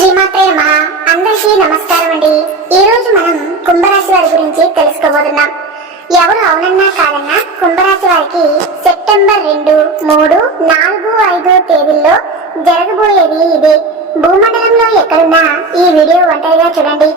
శ్రీమాత్రే మా అందరికీ నమస్కారం అండి ఈ రోజు మనం కుంభరాశి వారి గురించి తెలుసుకోబోతున్నాం ఎవరు అవునన్నా కాదన్నా కుంభరాశి వారికి సెప్టెంబర్ రెండు మూడు నాలుగు ఐదు తేదీల్లో జరగబోయేది ఇది భూమండలంలో ఎక్కడున్నా ఈ వీడియో ఒంటరిగా చూడండి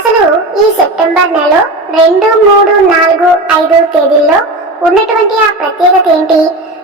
అసలు ఈ సెప్టెంబర్ నెలలో రెండు మూడు నాలుగు ఐదు తేదీల్లో ఉన్నటువంటి ఆ ప్రత్యేకత ఏంటి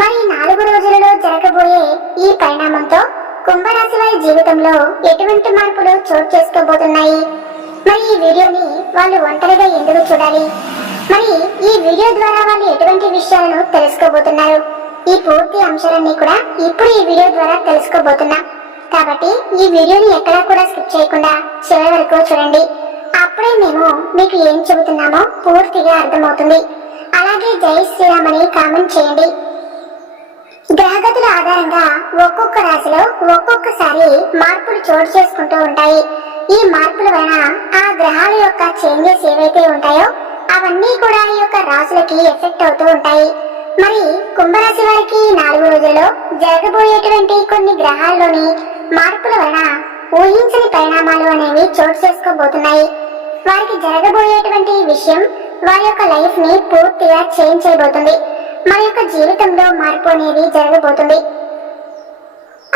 మరి నాలుగు రోజులలో జరగబోయే ఈ పరిణామంతో కుంభరాశి వారి జీవితంలో ఎటువంటి మార్పులు చోటు చేసుకోబోతున్నాయి మరి ఈ వీడియోని వాళ్ళు ఒంటరిగా ఎందుకు చూడాలి మరి ఈ వీడియో ద్వారా వాళ్ళు ఎటువంటి విషయాలను తెలుసుకోబోతున్నారు ఈ పూర్తి అంశాలన్నీ కూడా ఇప్పుడు ఈ వీడియో ద్వారా తెలుసుకోబోతున్నాం కాబట్టి ఈ వీడియోని ఎక్కడా కూడా స్కిప్ చేయకుండా చివరి వరకు చూడండి అప్పుడే మేము మీకు ఏం చెబుతున్నామో పూర్తిగా అర్థమవుతుంది అలాగే జై శ్రీరామ్ అని కామెంట్ చేయండి గ్రహగతుల ఆధారంగా ఒక్కొక్క రాశిలో ఒక్కొక్కసారి మార్పులు చోటు చేసుకుంటూ ఉంటాయి ఈ మార్పుల వలన ఆ గ్రహాల యొక్క చేంజెస్ ఏవైతే ఉంటాయో అవన్నీ కూడా ఈ యొక్క రాశులకి ఎఫెక్ట్ అవుతూ ఉంటాయి మరి కుంభరాశి వారికి నాలుగు రోజుల్లో జరగబోయేటువంటి కొన్ని గ్రహాల్లోని మార్పుల వలన ఊహించని పరిణామాలు అనేవి చోటు చేసుకోబోతున్నాయి వారికి జరగబోయేటువంటి విషయం వారి యొక్క లైఫ్ ని పూర్తిగా చేంజ్ చేయబోతుంది మన యొక్క జీవితంలో మార్పు అనేది జరగబోతుంది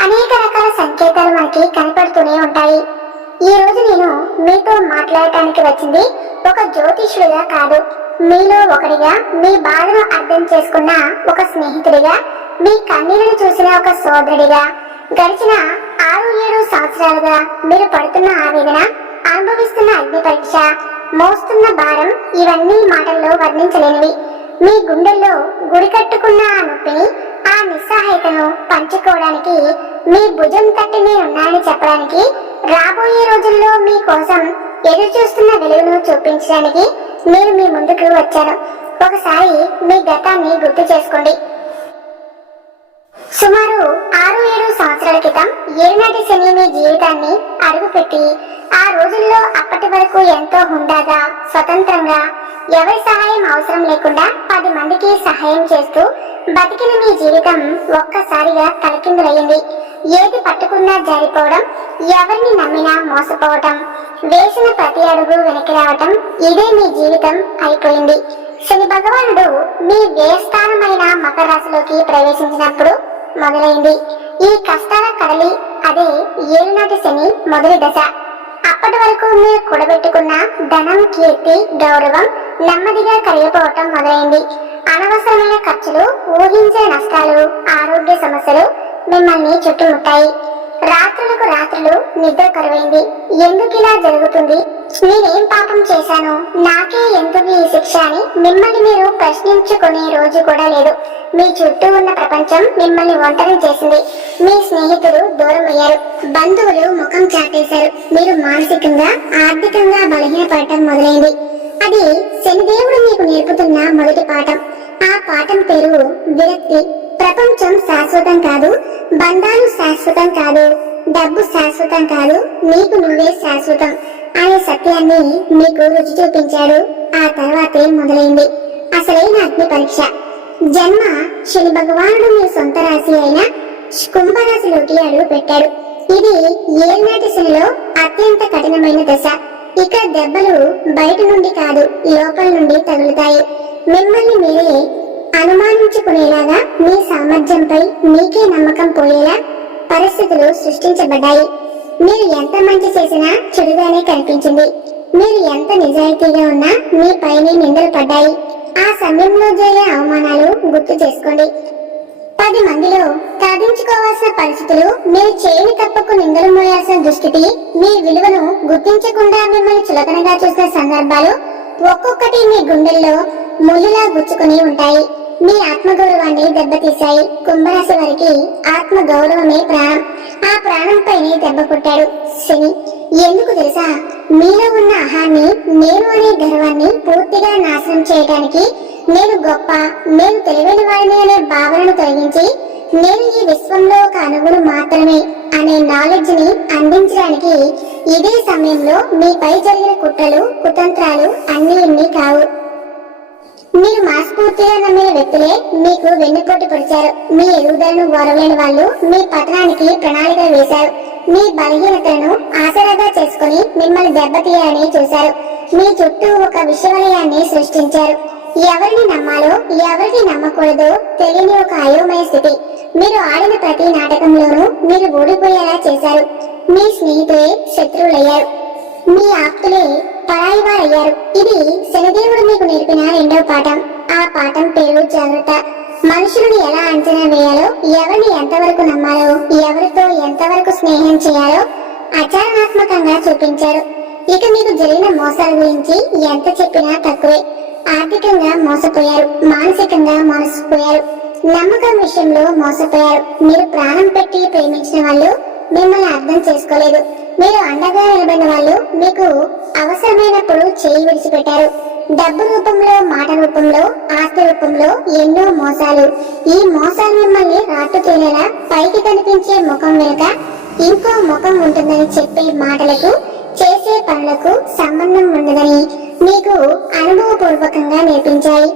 అనేక రకాల సంకేతాలు మనకి కనపడుతూనే ఉంటాయి ఈ రోజు నేను మీతో మాట్లాడటానికి వచ్చింది ఒక జ్యోతిష్యుడిగా కాదు మీలో ఒకటిగా మీ బాధను అర్థం చేసుకున్న ఒక స్నేహితుడిగా మీ కన్నీళ్ళను చూసిన ఒక సోదరుడిగా గడిచిన ఆరు ఏడు సంవత్సరాలుగా మీరు పడుతున్న ఆవేదన అనుభవిస్తున్న అగ్ని పరీక్ష మోస్తున్న భారం ఇవన్నీ మాటల్లో వర్ణించలేనివి మీ గుండెల్లో గుడి కట్టుకున్న ఆ నొప్పిని ఆ నిస్సహాయతను పంచుకోవడానికి మీ భుజం తట్టి నేనున్నానని చెప్పడానికి రాబోయే రోజుల్లో మీ కోసం ఎదురు చూస్తున్న వెలుగును చూపించడానికి నేను మీ ముందుకు వచ్చాను ఒకసారి మీ గతాన్ని గుర్తు చేసుకోండి సుమారు ఆరు ఏడు సంవత్సరాల క్రితం ఏనాటి శని మీ జీవితాన్ని అడుగుపెట్టి ఆ రోజుల్లో అప్పటి వరకు ఎంతో హుండాగా స్వతంత్రంగా ఎవరి సహాయం అవసరం లేకుండా పది మందికి సహాయం చేస్తూ బతికిన మీ జీవితం ఒక్కసారిగా తలకిందులయ్యింది ఏది పట్టుకున్నా జారిపోవడం ఎవరిని నమ్మినా మోసపోవటం వేసిన ప్రతి అడుగు వెనక్కి రావటం ఇదే మీ జీవితం అయిపోయింది శని భగవానుడు మీ వ్యయస్థానమైన మకర రాశిలోకి ప్రవేశించినప్పుడు మొదలైంది ఈ కష్టాల కడలి అదే ఏలినాటి శని మొదటి దశ అప్పటి వరకు మీరు కూడబెట్టుకున్న ధనం కీర్తి గౌరవం నెమ్మదిగా కరిగిపోవటం మొదలైంది అనవసరమైన ఖర్చులు ఊహించే నష్టాలు ఆరోగ్య సమస్యలు మిమ్మల్ని చుట్టుముట్టాయి రాత్రులకు రాత్రులు నిద్ర కరువైంది ఎందుకు ఇలా జరుగుతుంది నేనేం పాపం చేశాను నాకే ఎందుకు ఈ శిక్ష అని మిమ్మల్ని మీరు ప్రశ్నించుకునే రోజు కూడా లేదు మీ చుట్టూ ఉన్న ప్రపంచం మిమ్మల్ని ఒంటరి చేసింది మీ స్నేహితులు దూరం అయ్యారు బంధువులు ముఖం చాటేశారు మీరు మానసికంగా ఆర్థికంగా బలహీనపడటం మొదలైంది అది శనిదేవుడు మీకు నేర్పుతున్న మొదటి పాఠం ఆ పాఠం పేరు విరక్తి ప్రపంచం శాశ్వతం కాదు బంధాలు శాశ్వతం కాదు డబ్బు శాశ్వతం కాదు నీకు నువ్వే శాశ్వతం అనే సత్యాన్ని మీకు రుచి చూపించాడు ఆ తర్వాతే మొదలైంది అసలైన అగ్ని పరీక్ష జన్మ శని భగవానుడు మీ సొంత రాశి అయిన కుంభరాశిలోకి అడుగు పెట్టాడు ఇది ఏనాటి శనిలో అత్యంత కఠినమైన దశ ఇక దెబ్బలు బయట నుండి కాదు లోపల నుండి తగులుతాయి మిమ్మల్ని మీరే అనుమానించుకునేలాగా మీ సామర్థ్యంపై మీకే నమ్మకం పోయేలా పరిస్థితులు సృష్టించబడ్డాయి మీరు ఎంత మంచి చేసినా చెడుగానే కనిపించింది మీరు ఎంత నిజాయితీగా ఉన్నా మీ పైన నిందలు పడ్డాయి ఆ సమయంలో జరిగే అవమానాలు గుర్తు చేసుకోండి పది మందిలో సాధించుకోవాల్సిన పరిస్థితులు మీ చేయని తప్పకు నిందలు మోయాల్సిన దుస్థితి మీ విలువను గుర్తించకుండా మిమ్మల్ని చులకనగా చూసిన సందర్భాలు ఒక్కొక్కటి మీ గుండెల్లో ముళ్ళులా గుచ్చుకుని ఉంటాయి మీ ఆత్మగౌరవాన్ని దెబ్బతీశాయి కుంభరాశి వారికి ఆత్మ గౌరవమే ప్రాణం ఆ ప్రాణంపై దెబ్బ కొట్టాడు శని ఎందుకు తెలుసా మీలో ఉన్న అహాన్ని నేను అనే గర్వాన్ని పూర్తిగా నాశనం చేయడానికి నేను గొప్ప నేను తెలివైన వాడిని అనే భావనను తొలగించి నేను ఈ విశ్వంలో ఒక అనుగుణం మాత్రమే అనే నాలెడ్జ్ ని అందించడానికి ఇదే సమయంలో మీపై జరిగిన కుట్రలు కుతంత్రాలు అన్ని ఇన్ని కావు మీరు మాస్ఫూర్తిగా నమ్మిన వ్యక్తులే మీకు వెన్నుపోటు పొడిచారు మీ ఎదుగుదలను గౌరవలేని వాళ్ళు మీ పతనానికి ప్రణాళిక వేశారు మీ బలహీనతను ఆసరాగా చేసుకుని మిమ్మల్ని దెబ్బతీయాలని చూశారు మీ చుట్టూ ఒక విశ్వవలయాన్ని సృష్టించారు ఎవరిని నమ్మాలో ఎవరిని నమ్మకూడదో తెలియని ఒక అయోమయ స్థితి మీరు ఆడిన ప్రతి నాటకంలోనూ మీరు ఓడిపోయేలా చేశారు మీ స్నేహితులే శత్రువులయ్యారు మీ ఆప్తులే పరాయి వారయ్యారు ఇది శనిదేవుడు మీకు నేర్పిన రెండవ పాఠం ఆ పాఠం పేరు జాగ్రత్త మనుషులను ఎలా అంచనా వేయాలో ఎవరిని ఎంతవరకు నమ్మాలో ఎవరితో ఎంతవరకు స్నేహం చేయాలో ఆచరణాత్మకంగా చూపించారు ఇక మీకు జరిగిన మోసాల గురించి ఎంత చెప్పినా తక్కువే ఆర్థికంగా మోసపోయారు మానసికంగా మోసపోయారు నమ్మకం విషయంలో మోసపోయారు మీరు ప్రాణం పెట్టి ప్రేమించిన వాళ్ళు మిమ్మల్ని అర్థం చేసుకోలేదు మీరు అండగా నిలబడిన వాళ్ళు మీకు అవసరమైనప్పుడు చేయి విడిచిపెట్టారు డబ్బు రూపంలో మాట రూపంలో ఆస్తి రూపంలో ఎన్నో మోసాలు ఈ మోసాలు మిమ్మల్ని తేలేలా పైకి కనిపించే ముఖం వెనుక ఇంకో ముఖం ఉంటుందని చెప్పే మాటలకు చేసే పనులకు సంబంధం ఉండదని మీకు అనుభవపూర్వకంగా నేర్పించాయి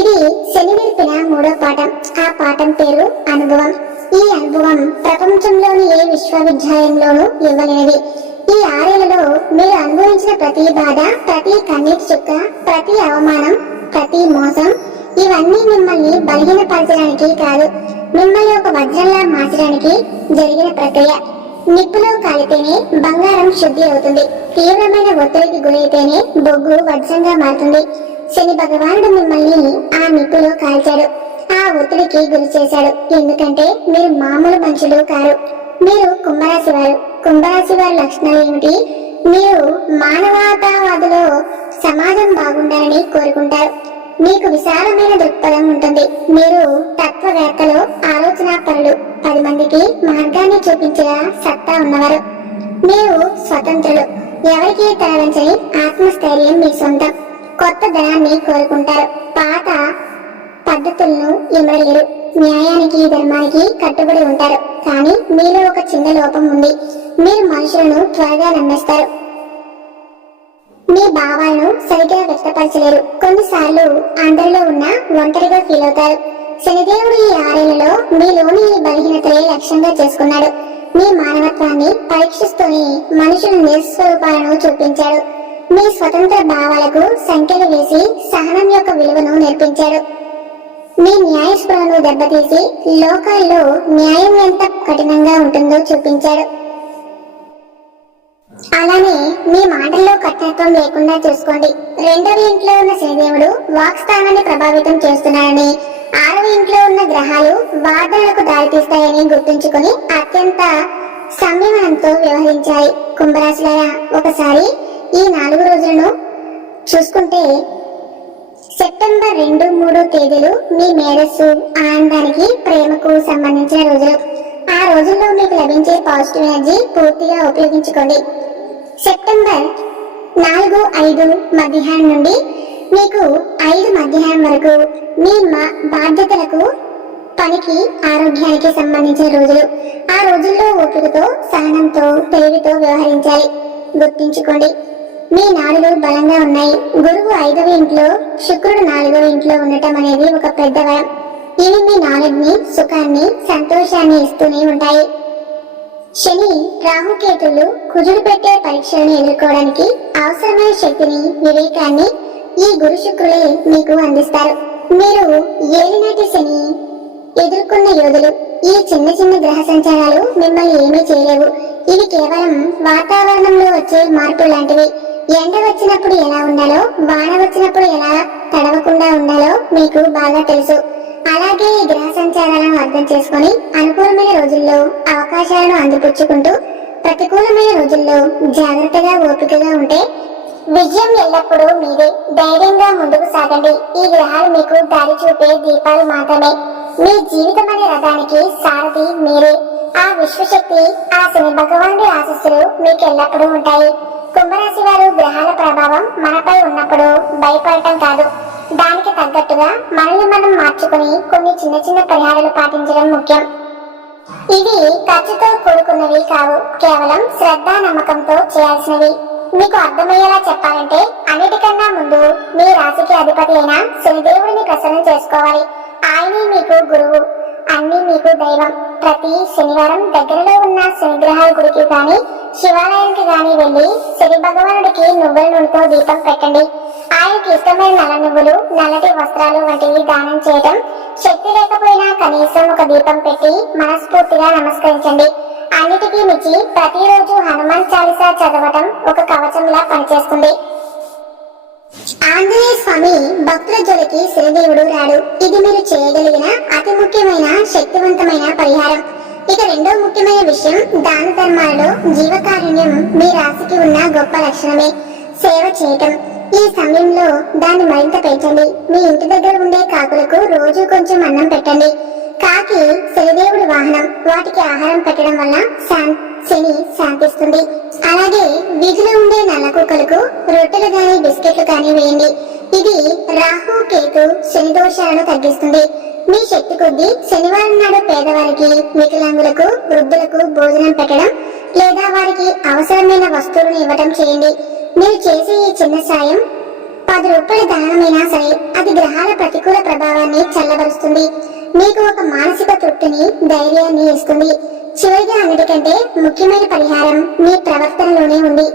ఇది శని నేర్పిన మూడో పాఠం ఆ పాఠం పేరు అనుభవం ఈ అనుభవం ప్రపంచంలోని ఏ విశ్వవిద్యాలయంలోనూ ఇవ్వలేనిది ఈ ఆరేళ్లలో మీరు అనుభవించిన ప్రతి బాధ ప్రతి కన్నీటి చుక్క ప్రతి అవమానం ప్రతి మోసం ఇవన్నీ మిమ్మల్ని బలహీనపరచడానికి కాదు మిమ్మల్ని ఒక వజ్రంలా మార్చడానికి జరిగిన ప్రక్రియ నిప్పులో కాలితేనే బంగారం శుద్ధి అవుతుంది తీవ్రమైన ఒత్తిడికి గురైతేనే బొగ్గు వజ్రంగా మారుతుంది శని భగవానుడు మిమ్మల్ని ఆ నిప్పులో కాల్చాడు ఆ ఒత్తిడికి గురి చేశాడు ఎందుకంటే మీరు మామూలు మనుషులు కారు మీరు కుంభరాశి వారు కుంభరాశి వారి లక్షణాలు ఏమిటి మీరు మానవతావాదులో సమాజం బాగుండాలని కోరుకుంటారు మీకు విశాలమైన దృక్పథం ఉంటుంది మీరు తత్వవేత్తలు ఆలోచన పరులు పది మందికి మార్గాన్ని చూపించిన సత్తా ఉన్నవారు మీరు స్వతంత్రులు ఎవరికి తరలించని ఆత్మస్థైర్యం మీ సొంతం కొత్త ధనాన్ని కోరుకుంటారు పాత పద్ధతులను ఇమడలేరు న్యాయానికి ధర్మానికి కట్టుబడి ఉంటారు కానీ మీలో ఒక చిన్న లోపం ఉంది మీరు మనుషులను త్వరగా నమ్మేస్తారు మీ భావాలను సరిగ్గా వ్యక్తపరచలేరు కొన్నిసార్లు అందరిలో ఉన్న ఒంటరిగా ఫీల్ అవుతారు శనిదేవుడు ఈ ఆరేళ్లలో మీలోని ఈ బలహీనతలే లక్ష్యంగా చేసుకున్నాడు మీ మానవత్వాన్ని పరీక్షిస్తూనే మనుషుల నిస్వరూపాలను చూపించాడు మీ స్వతంత్ర భావాలకు సంఖ్యలు వేసి సహనం యొక్క విలువను నేర్పించాడు మీ న్యాయ దెబ్బతీసి లోకాల్లో న్యాయం ఎంత కఠినంగా ఉంటుందో చూపించాడు అలానే మీ మాటల్లో కఠినత్వం లేకుండా చూసుకోండి రెండవ ఇంట్లో ఉన్న శ్రీదేవుడు వాక్స్థానాన్ని ప్రభావితం చేస్తున్నాడని ఆరవ ఇంట్లో ఉన్న గ్రహాలు బాధలకు దారితీస్తాయని గుర్తుంచుకొని అత్యంత సంయమనంతో వ్యవహరించాయి కుంభరాశులారా ఒకసారి ఈ నాలుగు రోజులను చూసుకుంటే సెప్టెంబర్ రెండు మూడు తేదీలు మీ మేధస్సు ఆనందానికి ప్రేమకు సంబంధించిన రోజులు ఆ రోజుల్లో మీకు లభించే పాజిటివ్ ఎనర్జీ పూర్తిగా ఉపయోగించుకోండి సెప్టెంబర్ నాలుగు ఐదు మధ్యాహ్నం నుండి మీకు ఐదు మధ్యాహ్నం వరకు మీ మా బాధ్యతలకు పనికి ఆరోగ్యానికి సంబంధించిన రోజులు ఆ రోజుల్లో ఓపికతో సహనంతో తెలివితో వ్యవహరించాలి గుర్తుంచుకోండి మీ నాలుగు బలంగా ఉన్నాయి గురువు ఐదవ ఇంట్లో శుక్రుడు నాలుగవ ఇంట్లో ఉండటం అనేది ఒక పెద్ద వరం ఇవి మీ నాలుగుని సుఖాన్ని సంతోషాన్ని ఇస్తూనే ఉంటాయి శని రాహుకేతులు కుజుడు పెట్టే పరీక్షలను ఎదుర్కోవడానికి అవసరమైన శక్తిని వివేకాన్ని ఈ గురు శుక్రులే మీకు అందిస్తారు మీరు ఏలినాటి శని ఎదుర్కొన్న యోధులు ఈ చిన్న చిన్న గ్రహ సంచారాలు మిమ్మల్ని ఏమీ చేయలేవు ఇవి కేవలం వాతావరణంలో వచ్చే మార్పు లాంటివి ఎండ వచ్చినప్పుడు ఎలా ఉండాలో వాన వచ్చినప్పుడు ఎలా తడవకుండా ఉండాలో మీకు బాగా తెలుసు అలాగే ఈ గ్రహ సంచారాలను అర్థం చేసుకుని అనుకూలమైన రోజుల్లో అవకాశాలను అందిపుచ్చుకుంటూ ప్రతికూలమైన రోజుల్లో జాగ్రత్తగా ఓపికగా ఉంటే విజయం ఎల్లప్పుడూ మీరే ధైర్యంగా ముందుకు సాగండి ఈ గ్రహాలు మీకు దారి చూపే దీపాలు మాత్రమే మీ జీవితం అనే రథానికి సారథి మీరే ఆ విశ్వశక్తి ఆ శని భగవానుడి ఆశస్సులు మీకు ఎల్లప్పుడూ ఉంటాయి కుంభరాశి వారు గ్రహాల ప్రభావం మనపై ఉన్నప్పుడు భయపడటం కాదు దానికి తగ్గట్టుగా మనల్ని మనం మార్చుకుని కొన్ని చిన్న చిన్న పరిహారాలు పాటించడం ముఖ్యం ఇవి ఖర్చుతో కూడుకున్నవి కావు కేవలం శ్రద్ధ నమ్మకంతో చేయాల్సినవి మీకు అర్థమయ్యేలా చెప్పాలంటే అన్నిటికన్నా ముందు మీ రాశికి అధిపతి అయిన శనిదేవుడిని ప్రసన్నం చేసుకోవాలి ఆయనే మీకు గురువు అన్ని మీకు దైవం ప్రతి శనివారం దగ్గరలో ఉన్న శనిగ్రహాల గుడికి కానీ శివాలయానికి కానీ వెళ్ళి శని భగవానుడికి నువ్వుల నూనెతో దీపం పెట్టండి ఆయనకి ఇష్టమైన నల్ల నువ్వులు నల్లటి వస్త్రాలు వంటివి దానం చేయడం శక్తి లేకపోయినా కనీసం ఒక దీపం పెట్టి మనస్ఫూర్తిగా నమస్కరించండి అన్నిటికీ మించి ప్రతిరోజు హనుమాన్ చాలీసా చదవటం ఒక కవచంలా పనిచేస్తుంది ఆంజనేయ స్వామి భక్తుల జోలికి శిరదేవుడు రాడు ఇది మీరు చేయగలిగిన అతి ముఖ్యమైన శక్తివంతమైన పరిహారం ఇక రెండో ముఖ్యమైన విషయం దాన ధర్మాలలో జీవకారుణ్యం మీ రాశికి ఉన్న గొప్ప లక్షణమే సేవ చేయటం ఈ సమయంలో దాన్ని మరింత పెంచండి మీ ఇంటి దగ్గర ఉండే కాకులకు రోజు కొంచెం అన్నం పెట్టండి కాకి శనిదేవుడి వాహనం వాటికి ఆహారం పెట్టడం వల్ల శని శాంతిస్తుంది అలాగే వీధిలో ఉండే నల్ల కుక్కలకు రొట్టెలు గాని బిస్కెట్లు కానీ వేయండి ఇది రాహు కేతు శని దోషాలను తగ్గిస్తుంది మీ శక్తి కొద్దీ శనివారం నాడు పేదవారికి వికలాంగులకు వృద్ధులకు భోజనం పెట్టడం లేదా వారికి అవసరమైన వస్తువులను ఇవ్వటం చేయండి మీరు చేసే ఈ చిన్న సాయం పది రూపాయల దానమైనా సరే అది గ్రహాల ప్రతికూల ప్రభావాన్ని చల్లబరుస్తుంది మీకు ఒక మానసిక తృప్తిని ధైర్యాన్ని ఇస్తుంది చివరిగా అన్నిటికంటే ముఖ్యమైన పరిహారం మీ ప్రవర్తనలోనే ఉంది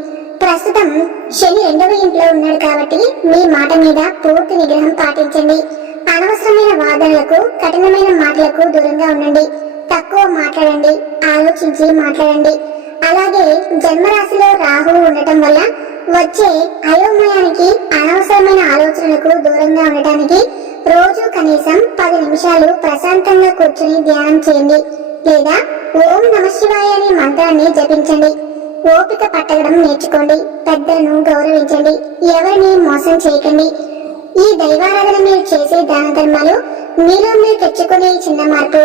ప్రస్తుతం శని రెండవ ఇంట్లో ఉన్నాడు కాబట్టి మీ మాట మీద పూర్తి నిగ్రహం పాటించండి అనవసరమైన వాదనలకు కఠినమైన మాటలకు దూరంగా ఉండండి తక్కువ మాట్లాడండి ఆలోచించి మాట్లాడండి అలాగే జన్మరాశిలో రాహువు ఉండటం వల్ల వచ్చే అయోమయానికి అనవసరమైన ఆలోచనలకు దూరంగా ఉండటానికి రోజు కనీసం పది నిమిషాలు ప్రశాంతంగా కూర్చుని ధ్యానం చేయండి లేదా ఓం నమ శివాయ అనే మంత్రాన్ని జపించండి ఓపిక పట్టడం నేర్చుకోండి పెద్దలను గౌరవించండి ఎవరిని మోసం చేయకండి ఈ దైవారాధన మీరు చేసే దాన ధర్మాలు మీలో మీరు తెచ్చుకునే చిన్న మార్పు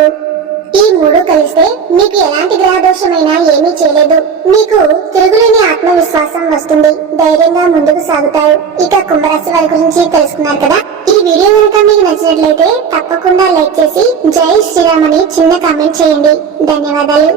ఈ మూడు కలిస్తే మీకు ఎలాంటి గ్రహదోషమైనా ఏమీ చేయలేదు మీకు తిరుగులేని ఆత్మవిశ్వాసం వస్తుంది ధైర్యంగా ముందుకు సాగుతారు ఇక కుంభరాశి వారి గురించి తెలుసుకున్నారు కదా వీడియో కనుక మీకు నచ్చినట్లయితే తప్పకుండా లైక్ చేసి జై శ్రీరామ్ అని చిన్న కామెంట్ చేయండి ధన్యవాదాలు